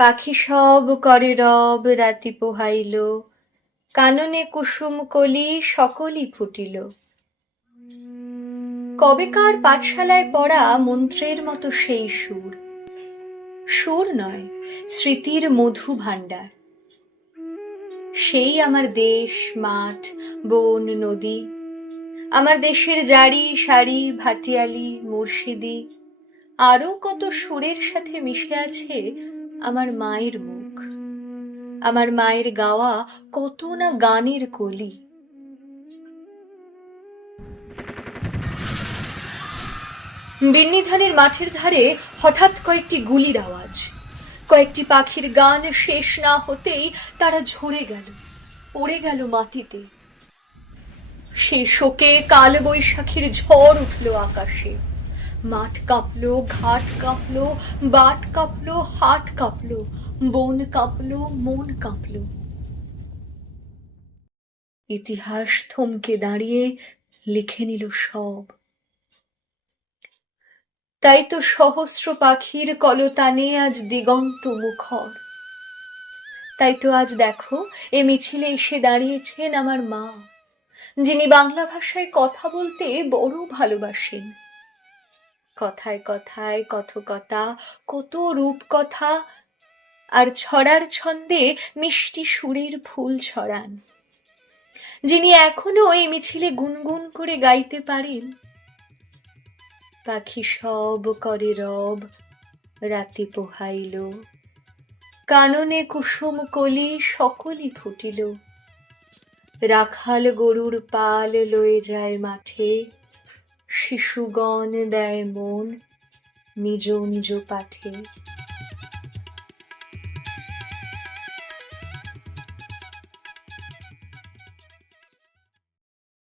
পাখি সব করে রব রাতি পোহাইল, কাননে কুসুম কলি সকলই ফুটিল। কবেকার পাঠশালায় পড়া মন্ত্রের মতো সেই সুর, সুর নয়, স্মৃতির মধু ভাণ্ডার। সেই আমার দেশ, মাঠ, বন, নদী, আমার দেশের জাড়ি, শাড়ি, ভাটিয়ালি, মুর্শিদি, আরো কত সুরের সাথে মিশে আছে আমার মায়ের মুখ, আমার মায়ের গাওয়া কত না গানের কলি। বিন্নি ধানের মাঠের ধারে হঠাৎ কয়েকটি গুলির আওয়াজ, কয়েকটি পাখির গান শেষ না হতেই তারা ঝরে গেল, পড়ে গেল মাটিতে। সে শোকে কাল বৈশাখীর ঝড় উঠল আকাশে। মাঠ কাঁপলো, ঘাট কাঁপলো, বাট কাঁপলো, হাট কাঁপলো, বন কাঁপলো, মন কাঁপলো। ইতিহাস থমকে দাঁড়িয়ে লিখে নিল সব। তাই তো সহস্র পাখির কলতানে আজ দিগন্ত মুখর। তাই তো আজ দেখো এ মিছিলে এসে দাঁড়িয়েছেন আমার মা, যিনি বাংলা ভাষায় কথা বলতে বড় ভালোবাসেন। কথায় কথায় কথকতা, কত রূপকথা, আর ছড়ার ছন্দে মিষ্টি সুরের ফুল ছড়ান, যিনি এখনো এই মিছিলে গুনগুন করে গাইতে পারেন, পাখি সব করে রব রাতি পোহাইল, কাননে কুসুম কলি সকলই ফুটিল। রাখাল গরুর পাল লয়ে যায় মাঠে, শিশুগণ দেয় মন নিজ নিজ পাঠে।